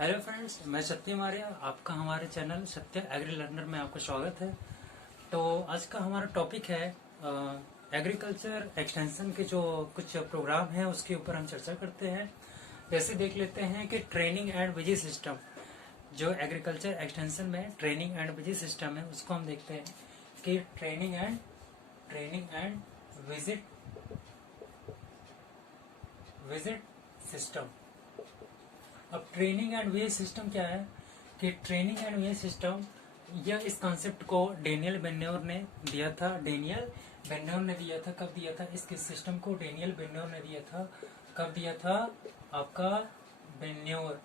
Hello friends, मैं सत्य मारिया। आपका हमारे चैनल सत्य एग्री लर्नर में आपका स्वागत है। तो आज का हमारा टॉपिक है एग्रीकल्चर एक्सटेंशन के जो कुछ प्रोग्राम है उसके ऊपर हम चर्चा करते हैं। जैसे देख लेते हैं कि ट्रेनिंग एंड विजिट सिस्टम, जो एग्रीकल्चर एक्सटेंशन में ट्रेनिंग एंड विजिट सिस्टम है उसको हम देखते हैं कि ट्रेनिंग एंड विजिट सिस्टम। अब ट्रेनिंग एंड वेज सिस्टम क्या है कि ट्रेनिंग एंड वेज सिस्टम, यह इस कॉन्सेप्ट को डेनियल बेन्योर ने दिया था। कब दिया था इस सिस्टम को? डेनियल बेन्योर ने दिया था। कब दिया था? आपका बेन्योर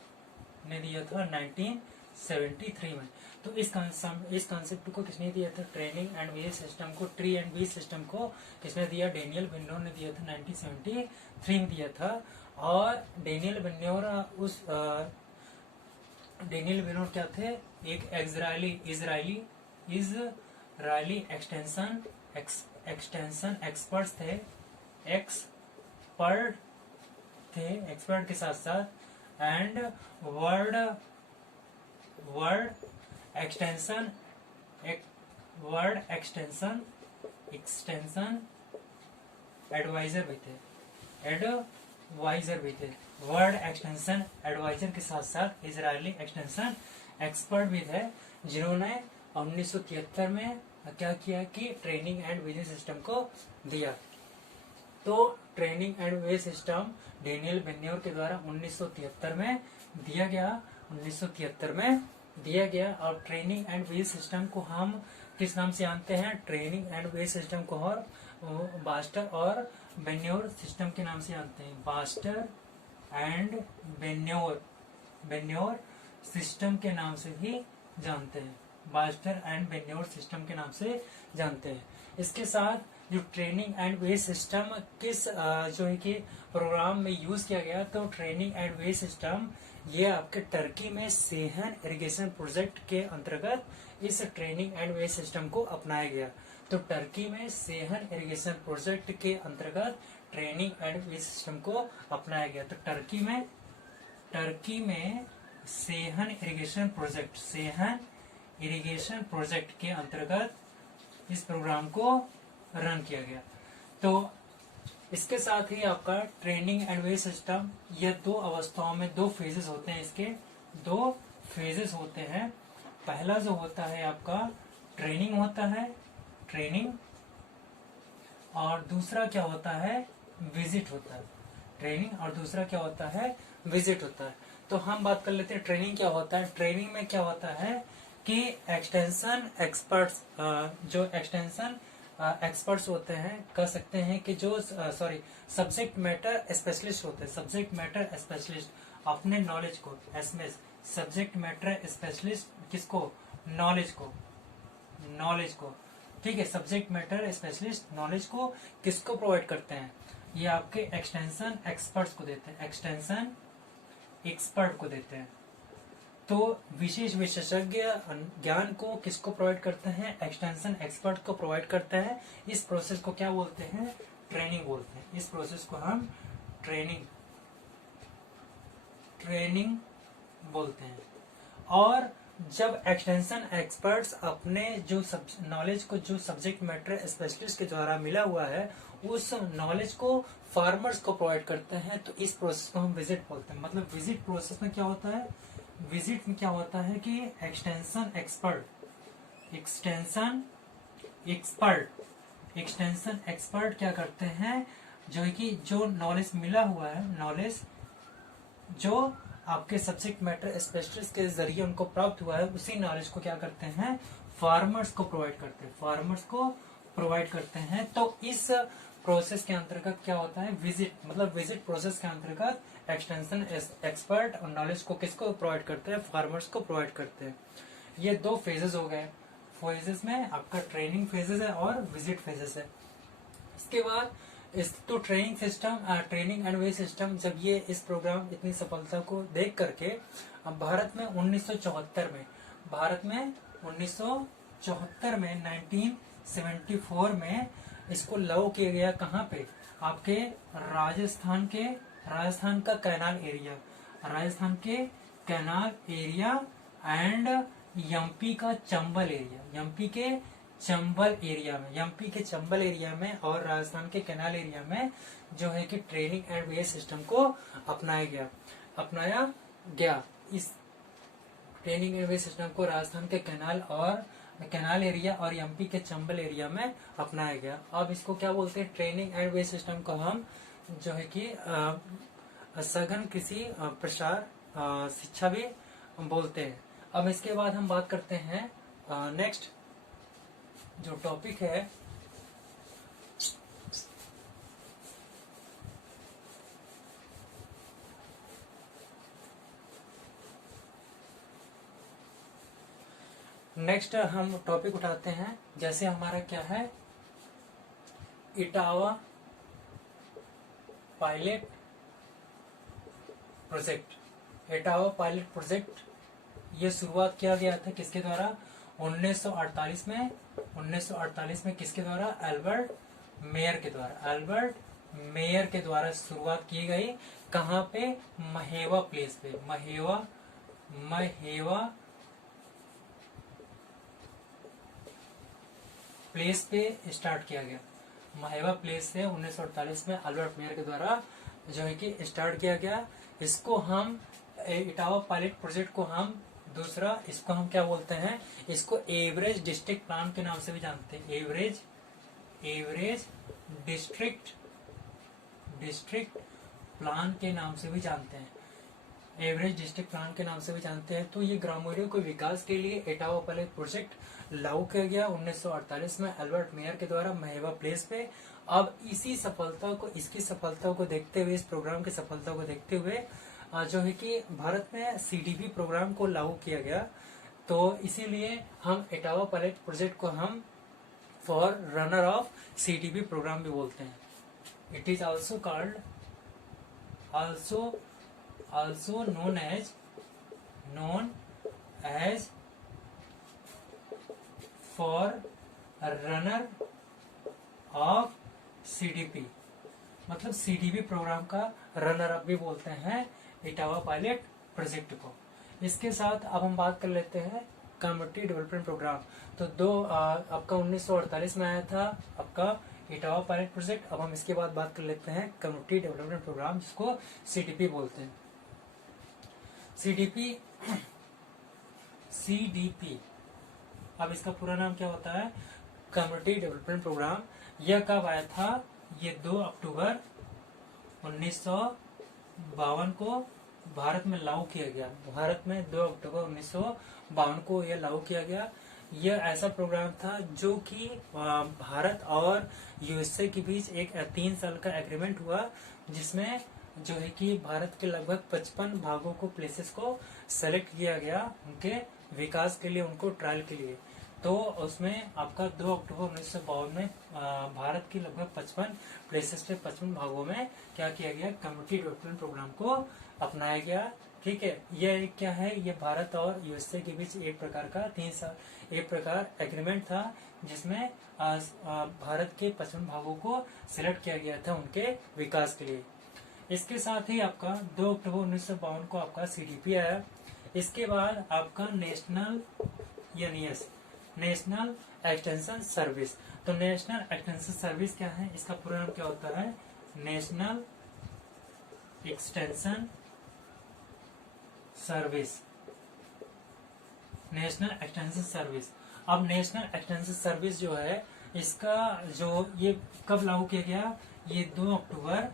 ने दिया था 1973 में। तो इस कॉन्सेप्ट को किसने दिया था? ट्रेनिंग एंड वेज सिस्टम को, ट्री एंड वेज सिस्टम को किसने दिया? डेनियल बेन्योर ने दिया था, 1973 में दिया था। और डेनियल बेन्योर क्या थे? एक इजरायली एक्सटेंशन एक्सपर्ट एक्सपर्ट के साथ साथ एंड वर्ल्ड एक्सटेंशन एडवाइजर भी थे। वर्ल्ड एक्सटेंशन एडवाइजर के साथ साथ इजरायली एक्सटेंशन एक्सपर्ट भी थे, जिन्होंने 1973 में क्या किया कि ट्रेनिंग एंड विजिट सिस्टम को दिया। तो training and visit system Daniel Benor के द्वारा 1973 में दिया गया। और ट्रेनिंग एंड विजिट सिस्टम को हम किस नाम से जानते हैं? ट्रेनिंग एंड विजिट सिस्टम को और बास्टर और बेन्योर सिस्टम के नाम से जानते हैं। बास्टर एंड बेन्योर सिस्टम के नाम से भी जानते हैं। बास्टर एंड बेन्योर सिस्टम के नाम से जानते हैं। इसके साथ जो ट्रेनिंग एंड वेज सिस्टम किस जो है कि प्रोग्राम में यूज किया गया, तो ट्रेनिंग एंड वेज सिस्टम ये आपके टर्की में सेहन इरिगेशन प्रोजेक्ट के अंतर्गत इस ट्रेनिंग एंड वेज सिस्टम को अपनाया गया। तो टर्की में सेहन इरिगेशन प्रोजेक्ट के अंतर्गत ट्रेनिंग एंड वेज सिस्टम को अपनाया गया। तो टर्की में सेहन इरिगेशन प्रोजेक्ट के अंतर्गत इस प्रोग्राम को रन किया गया। तो इसके साथ ही आपका ट्रेनिंग एंड वेज सिस्टम, यह दो अवस्थाओं में दो फेजेस होते हैं। इसके दो फेजेस होते हैं। पहला जो होता है आपका ट्रेनिंग होता है, और दूसरा क्या होता है? विजिट होता है। ट्रेनिंग और दूसरा क्या होता है? विजिट होता है। तो हम बात कर लेते हैं ट्रेनिंग क्या होता है। ट्रेनिंग में क्या होता है कि एक्सटेंशन एक्सपर्ट्स, जो एक्सटेंशन एक्सपर्ट्स होते हैं, कह सकते हैं कि जो सब्जेक्ट मैटर स्पेशलिस्ट होते हैं। सब्जेक्ट मैटर स्पेशलिस्ट अपने नॉलेज को, सब्जेक्ट मैटर स्पेशलिस्ट किसको? नॉलेज को, ठीक है। सब्जेक्ट मैटर स्पेशलिस्ट नॉलेज को किसको प्रोवाइड करते हैं? ये आपके एक्सटेंशन एक्सपर्ट्स को देते हैं। एक्सटेंशन एक्सपर्ट को देते हैं। तो विशेष विशेषज्ञ ज्ञान को किसको प्रोवाइड करते हैं? एक्सटेंशन एक्सपर्ट को प्रोवाइड करते हैं। इस प्रोसेस को क्या बोलते हैं? ट्रेनिंग बोलते हैं। इस प्रोसेस को हम ट्रेनिंग बोलते हैं। और जब एक्सटेंशन एक्सपर्ट्स अपने जो नॉलेज को, जो सब्जेक्ट मैटर स्पेशलिस्ट के द्वारा मिला हुआ है, उस नॉलेज को फार्मर्स को प्रोवाइड करते हैं, तो इस प्रोसेस को हम विजिट बोलते हैं। मतलब विजिट प्रोसेस में क्या होता है? विजिट में क्या होता है कि एक्सटेंशन एक्सपर्ट क्या करते हैं? जो है कि जो नॉलेज मिला हुआ है, नॉलेज जो आपके सब्जेक्ट मैटर स्पेशलिस्ट के जरिए उनको प्राप्त हुआ है, उसी नॉलेज को क्या करते हैं? फार्मर्स को प्रोवाइड करते हैं। तो इस प्रोसेस के अंतर्गत क्या होता है? विजिट, मतलब विजिट प्रोसेस के अंतर्गत एक्सटेंशन एक्सपर्ट और नॉलेज को किसको प्रोवाइड करते हैं? फार्मर्स को प्रोवाइड करते हैं। ये दो फेजेस हो गए। फेजेस में आपका ट्रेनिंग फेजेस है और विजिट फेजेस है। इसके बाद तो ट्रेनिंग एंड वेज सिस्टम, जब ये इस प्रोग्राम इतनी सफलता को देख करके अब भारत में 1974 में 1974 में इसको लागू किया गया। कहाँ पे? आपके राजस्थान का कैनाल एरिया, राजस्थान के कैनाल एरिया एंड एमपी का चंबल एरिया, एमपी के चंबल एरिया में और राजस्थान के कैनाल एरिया में जो है कि ट्रेनिंग एंड वेज सिस्टम को अपनाया गया। इस ट्रेनिंग एंड वेज सिस्टम को राजस्थान के कैनाल एरिया और एमपी के चंबल एरिया में अपनाया गया। अब इसको क्या बोलते हैं, ट्रेनिंग एंड वेज सिस्टम को हम जो है कि सघन कृषि प्रसार शिक्षा भी बोलते हैं। अब इसके बाद हम बात करते हैं नेक्स्ट जो टॉपिक है नेक्स्ट हम टॉपिक उठाते हैं, जैसे हमारा क्या है, Etawah pilot project. Etawah pilot project ये शुरुआत किया गया था किसके द्वारा, 1948 में किसके द्वारा, एल्बर्ट मेयर के द्वारा शुरुआत की गई। कहाँ पे, महेवा प्लेस पे, महेवा प्लेस पे स्टार्ट किया गया। महेवा प्लेस से 1948 में अल्बर्ट मेयर के द्वारा जो है कि स्टार्ट किया गया। इसको हम इटावा पायलट प्रोजेक्ट को हम इसको हम क्या बोलते हैं, इसको एवरेज डिस्ट्रिक्ट प्लान के नाम से भी जानते हैं। एवरेज डिस्ट्रिक्ट प्लान के नाम से भी जानते हैं। तो ये ग्रामीणों के विकास के लिए इटावा पायलट प्रोजेक्ट लागू किया गया 1948 में अल्बर्ट मेयर के द्वारा महेवा प्लेस पे। अब इसकी सफलता को देखते हुए, इस प्रोग्राम की सफलता को देखते हुए जो है कि भारत में सीडीपी प्रोग्राम को लागू किया गया। तो इसीलिए हम इटावा पायलट प्रोजेक्ट को हम for runner of CDP program भी बोलते हैं। It is also called also known as for runner of CDP, मतलब सीडीपी प्रोग्राम का रनर अप भी बोलते हैं इटावा पायलट प्रोजेक्ट को। इसके साथ अब हम बात कर लेते हैं कम्युनिटी डेवलपमेंट प्रोग्राम। तो आपका 1948 में आया था आपका इटावा पायलट प्रोजेक्ट। अब हम इसके बाद बात कर लेते हैं कम्युनिटी डेवलपमेंट प्रोग्राम, जिसको सीडीपी बोलते हैं। सीडीपी अब इसका पूरा नाम क्या होता है, कम्युनिटी डेवलपमेंट प्रोग्राम। यह कब आया था, ये 2 अक्टूबर 1952 को भारत में लागू किया गया। भारत में 2 अक्टूबर 1952 को यह लागू किया गया। यह ऐसा प्रोग्राम था जो कि भारत और यूएसए के बीच एक 3 साल का एग्रीमेंट हुआ, जिसमें जो है कि भारत के लगभग 55 भागों को, प्लेसेस को सेलेक्ट किया गया उनके विकास के लिए, उनको ट्रायल के लिए। तो उसमें आपका 2 अक्टूबर 1952 में भारत की लगभग 55 प्लेसेस पे 55 भागों में क्या किया गया, कम्युनिटी डेवलपमेंट प्रोग्राम को अपनाया गया। ठीक है, यह क्या है, ये भारत और यूएसए के बीच एक प्रकार एग्रीमेंट था, जिसमें भारत के 55 भागों को सिलेक्ट किया गया था उनके विकास के लिए। इसके साथ ही आपका 2 अक्टूबर 1952 को आपका सीडीपी आया। इसके बाद आपका नेशनल एक्सटेंशन सर्विस। तो नेशनल एक्सटेंशन सर्विस क्या है, इसका पूरा नाम क्या होता है, नेशनल एक्सटेंशन सर्विस। अब नेशनल एक्सटेंशन सर्विस जो है, इसका जो ये कब लागू किया गया, ये 2 अक्टूबर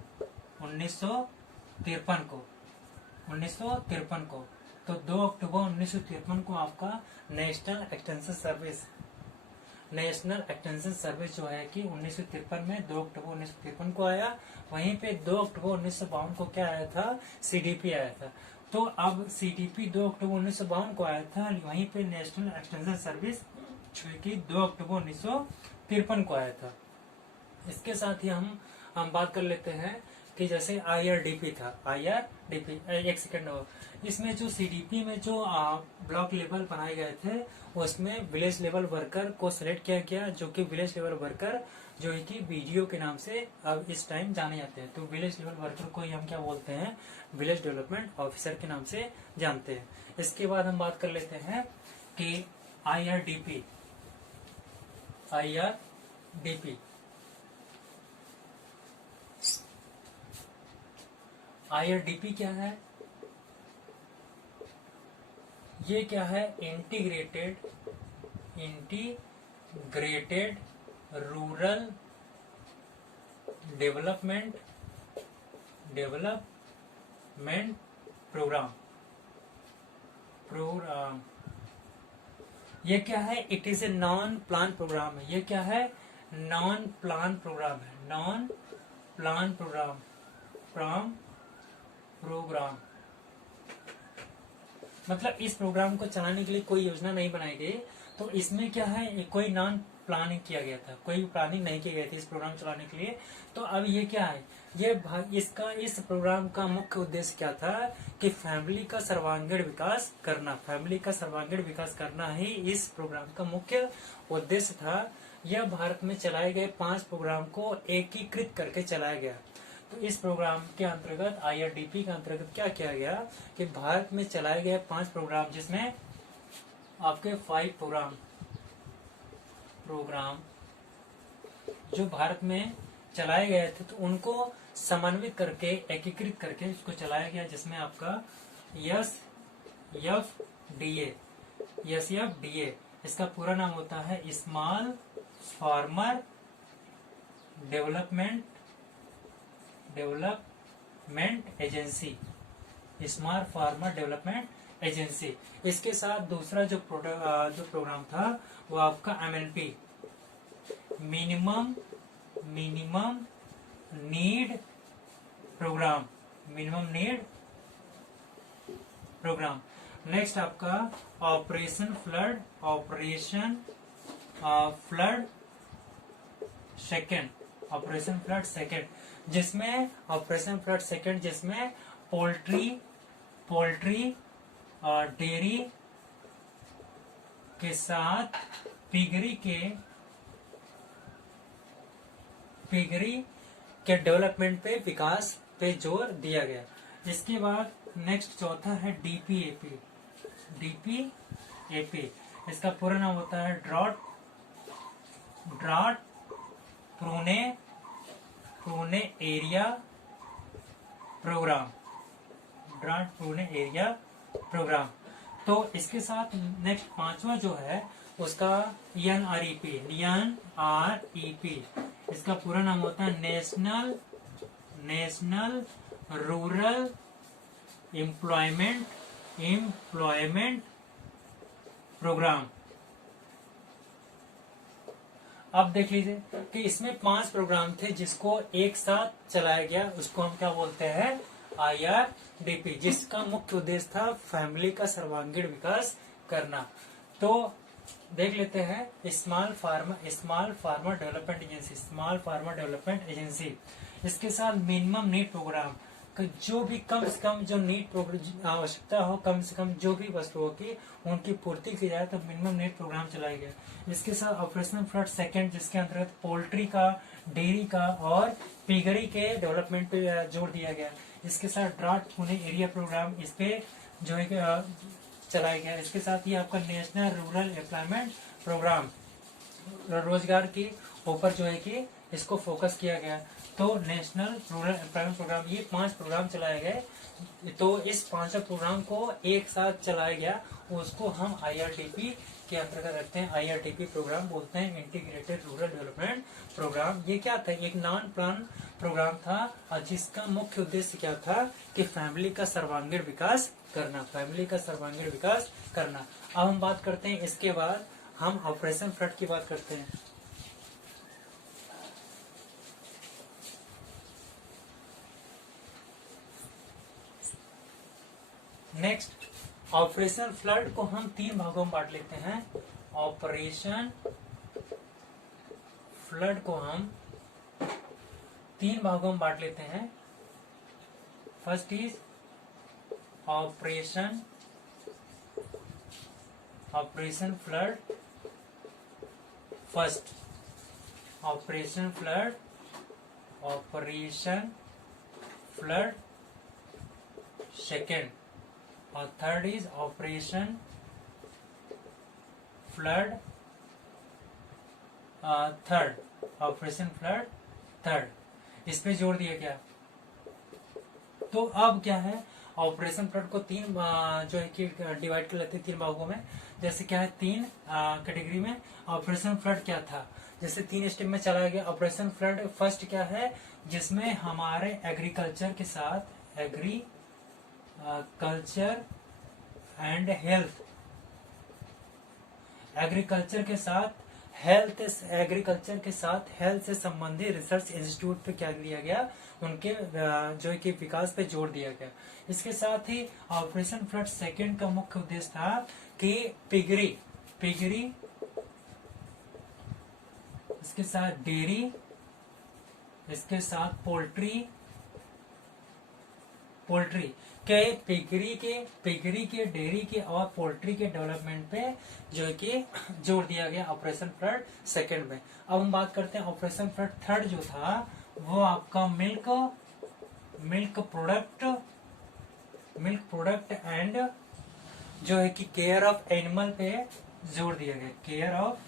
1953 को। तो 2 अक्टूबर 1953 को आपका नेशनल एक्सटेंशन सर्विस जो है कि 1953 में 2 अक्टूबर 1953 को आया। वहीं पे 2 अक्टूबर 1952 को क्या आया था, सीडीपी आया था। तो अब सीडीपी 2 अक्टूबर 1952 को आया था, वहीं पे नेशनल एक्सटेंशन सर्विस जो कि 2 अक्टूबर 1953 को आया था। इसके साथ ही हम बात कर लेते हैं कि जैसे IRDP था, एक सेकंड हो, इसमें जो सीडीपी में जो ब्लॉक लेवल बनाए गए थे, उसमें विलेज लेवल वर्कर को सिलेक्ट किया गया, जो कि विलेज लेवल वर्कर जो है कि बीडीओ के नाम से अब इस टाइम जाने जाते हैं। तो विलेज लेवल वर्कर को ही हम क्या बोलते हैं, विलेज डेवलपमेंट ऑफिसर के नाम से जानते हैं। इसके बाद हम बात कर लेते हैं कि IRDP। IRDP क्या है? ये क्या है? Integrated rural development program. ये क्या है? It is a non plan program है। ये क्या है? नॉन प्लान प्रोग्राम है। नॉन प्लान प्रोग्राम मतलब इस प्रोग्राम को चलाने के लिए कोई योजना नहीं बनाई गई। तो इसमें क्या है, कोई नॉन प्लानिंग किया गया था, कोई प्लानिंग नहीं की गई थी इस प्रोग्राम चलाने के लिए। तो अब ये क्या है, इस प्रोग्राम का मुख्य उद्देश्य क्या था कि फैमिली का सर्वांगीण विकास करना। फैमिली का सर्वांगीण विकास करना ही इस प्रोग्राम का मुख्य उद्देश्य था। यह भारत में चलाए गए 5 प्रोग्राम को एकीकृत करके चलाया गया। तो इस प्रोग्राम के अंतर्गत IRDP के अंतर्गत क्या किया गया कि भारत में चलाए गए 5 प्रोग्राम, जिसमें आपके 5 प्रोग्राम जो भारत में चलाए गए थे, तो उनको समन्वित करके एकीकृत करके इसको चलाया गया, जिसमें आपका SFDA इसका पूरा नाम होता है small farmer development agency. Small farmer development agency. इसके साथ दूसरा जो प्रोग्राम था वो आपका MNP, minimum need program. Next आपका ऑपरेशन फ्लड सेकेंड, जिसमें पोल्ट्री डेयरी के साथ पिगरी के डेवलपमेंट पे, विकास पे जोर दिया गया। इसके बाद नेक्स्ट चौथा है DPAP। इसका पूरा नाम होता है ड्रॉट प्रोने एरिया प्रोग्राम। तो इसके साथ नेक्स्ट 5वां जो है उसका NREP। इसका पूरा नाम होता है नेशनल रूरल एम्प्लॉयमेंट प्रोग्राम। अब देख लीजिए कि इसमें 5 प्रोग्राम थे जिसको एक साथ चलाया गया, उसको हम क्या बोलते हैं, IRDP, जिसका मुख्य उद्देश्य था फैमिली का सर्वांगीण विकास करना। तो देख लेते हैं स्मॉल फार्मर डेवलपमेंट एजेंसी। इसके साथ मिनिमम नीड प्रोग्राम, जो भी कम से कम जो नीड आवश्यकता हो, कम से कम जो भी वस्तुओं की उनकी पूर्ति की जाए, तो मिनिमम नीड प्रोग्राम चलाया गया। इसके साथ ऑपरेशनल फ्लड सेकेंड, जिसके अंतर्गत पोल्ट्री का, डेयरी का और पिगरी के डेवलपमेंट पे जोर दिया गया। इसके साथ ड्राट पुणे एरिया प्रोग्राम, इस पे जो है चलाया गया। इसके साथ ही आपका नेशनल रूरल एम्प्लॉयमेंट प्रोग्राम, रोजगार के ऊपर जो है कि इसको फोकस किया गया। तो नेशनल रूरल एम्प्लॉयमेंट प्रोग्राम, ये 5 प्रोग्राम चलाए गए। तो इस 5 प्रोग्राम को एक साथ चलाया गया, उसको हम IRDP के अंतर्गत रखते हैं। IRDP प्रोग्राम बोलते हैं, इंटीग्रेटेड रूरल डेवलपमेंट प्रोग्राम। ये क्या था, एक नॉन प्लान प्रोग्राम था, जिसका मुख्य उद्देश्य क्या था कि फैमिली का सर्वांगीण विकास करना। अब हम बात करते हैं, इसके बाद हम ऑपरेशन फ्लड की बात करते हैं। नेक्स्ट, ऑपरेशन फ्लड को हम 3 भागों में बांट लेते हैं। ऑपरेशन फ्लड को हम 3 भागों में बांट लेते हैं। First is operation flood first. Operation flood, operation flood second, और third is operation flood third, operation flood third. इस पे जोड़ दिया गया। तो अब क्या है, ऑपरेशन फ्लड को तीन जो है कि डिवाइड कर लेते हैं तीन भागों में। जैसे क्या है, तीन कैटेगरी में ऑपरेशन फ्लड क्या था, जैसे तीन स्टेप में चला गया। ऑपरेशन फ्लड फर्स्ट क्या है, जिसमें हमारे एग्रीकल्चर के साथ, एग्रीकल्चर एंड हेल्थ, एग्रीकल्चर के साथ हेल्थ, एग्रीकल्चर के साथ हेल्थ से संबंधित रिसर्च इंस्टीट्यूट पे क्या लिया गया, उनके जो कि विकास पे जोर दिया गया। इसके साथ ही ऑपरेशन फ्लड सेकेंड का मुख्य उद्देश्य था कि पिगरी, इसके साथ डेयरी, इसके साथ पोल्ट्री के, पिगरी के, डेयरी के और पोल्ट्री के डेवलपमेंट पे जो है कि जोर दिया गया ऑपरेशन फ्लड सेकेंड में। अब हम बात करते हैं ऑपरेशन फ्लड थर्ड जो था, वो आपका मिल्क प्रोडक्ट एंड जो है कि केयर ऑफ एनिमल पे जोर दिया गया। केयर ऑफ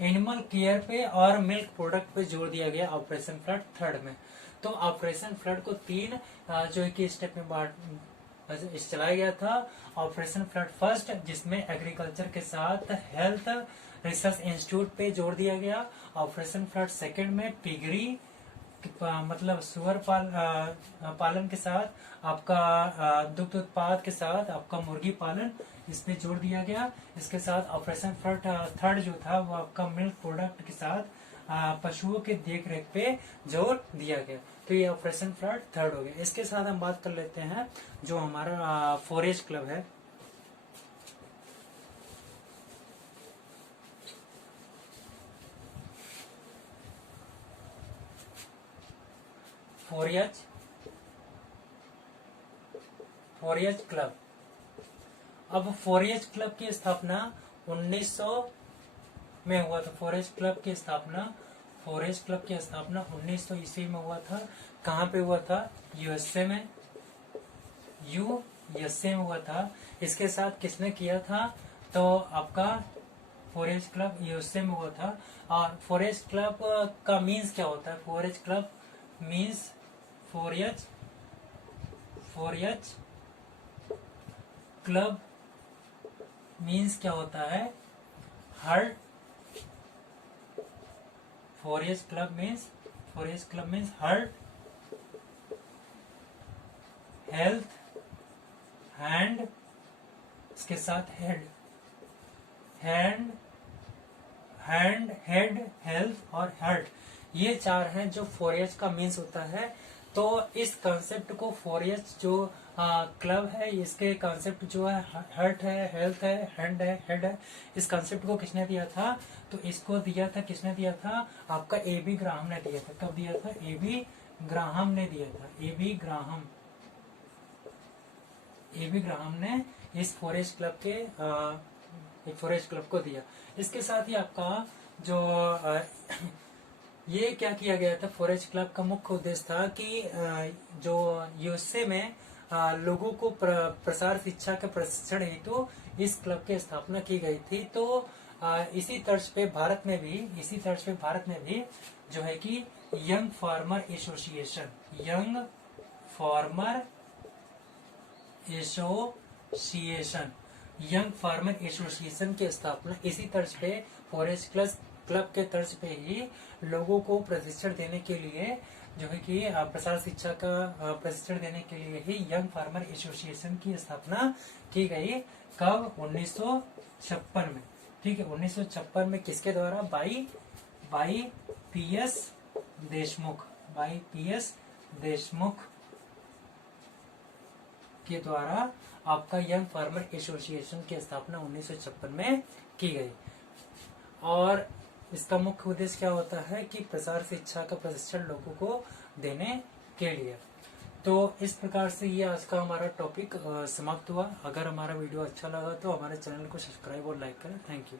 एनिमल केयर पे और मिल्क प्रोडक्ट पे जोर दिया गया ऑपरेशन फ्लड थर्ड में। तो ऑपरेशन फ्लड को तीन जो है कि स्टेप में चलाया गया था। ऑपरेशन फ्लड फर्स्ट, जिसमें एग्रीकल्चर के साथ हेल्थ रिसर्च इंस्टीट्यूट पे जोर दिया गया। ऑपरेशन फ्लड सेकंड में पिगरी मतलब सुअर पालन के साथ आपका दुग्ध उत्पाद के साथ आपका मुर्गी पालन, इस पे जोर दिया गया। इसके साथ ऑपरेशन फ्लड थर्ड जो था, वो आपका मिल्क प्रोडक्ट के साथ पशुओं के देख रेख पे जोर दिया गया। तो ये ऑपरेशन फ्लड थर्ड हो गया। इसके साथ हम बात कर लेते हैं जो हमारा फॉरेस्ट क्लब है। Forest club. अब फॉरेस्ट क्लब की स्थापना 1900 में हुआ था। फॉरेस्ट क्लब की स्थापना 1900 ईस्वी में हुआ था। कहाँ पे हुआ था? यूएसए में हुआ था। इसके साथ किसने किया था? तो आपका फॉरेस्ट क्लब यूएसए में हुआ था। और फॉरेस्ट क्लब का मीन्स क्या होता है? Forest club means forest club means क्या होता है? Heart. Forest club means heart, health, hand, इसके साथ हेड, हेल्थ और हर्ट, ये चार हैं जो फॉरेस्ट का मीन्स होता है। तो इस कंसेप्ट को फॉरेस्ट जो क्लब है, इसके कंसेप्ट जो है हर्ट है, हेल्थ है, हैंड है, हेड है, इस कंसेप्ट को किसने दिया था? तो इसको दिया था, किसने दिया था? आपका ए.बी. ग्राहम ने दिया था। कब दिया था? ए.बी. ग्राहम ने दिया था। ए.बी. ग्राहम ने इस फॉरेस्ट क्लब के फॉरेस्ट क्लब को दिया। इसके साथ ही आपका जो ये क्या किया गया था? फॉरेस्ट क्लब का मुख्य उद्देश्य था कि जो यूएसए में लोगों को प्रसार शिक्षा के प्रशिक्षण हेतु इस क्लब की स्थापना की गई थी। तो इसी तर्ज पे भारत में भी जो है कि यंग फार्मर एसोसिएशन की स्थापना इसी तर्ज पे फॉरेस्ट क्लब के तर्ज पे ही लोगों को प्रशिक्षण देने के लिए जो है कि प्रसार शिक्षा का प्रशिक्षण देने के लिए ही यंग फार्मर एसोसिएशन की स्थापना की गई। कब? 1956 में। ठीक है, 1956 में किसके द्वारा? बाई पीएस देशमुख के द्वारा आपका यंग फार्मर एसोसिएशन की स्थापना 1956 में की गई। और इसका मुख्य उद्देश्य क्या होता है कि प्रसार शिक्षा का प्रशिक्षण लोगों को देने के लिए। तो इस प्रकार से ये आज का हमारा टॉपिक समाप्त हुआ। अगर हमारा वीडियो अच्छा लगा तो हमारे चैनल को सब्सक्राइब और लाइक करें। Thank you.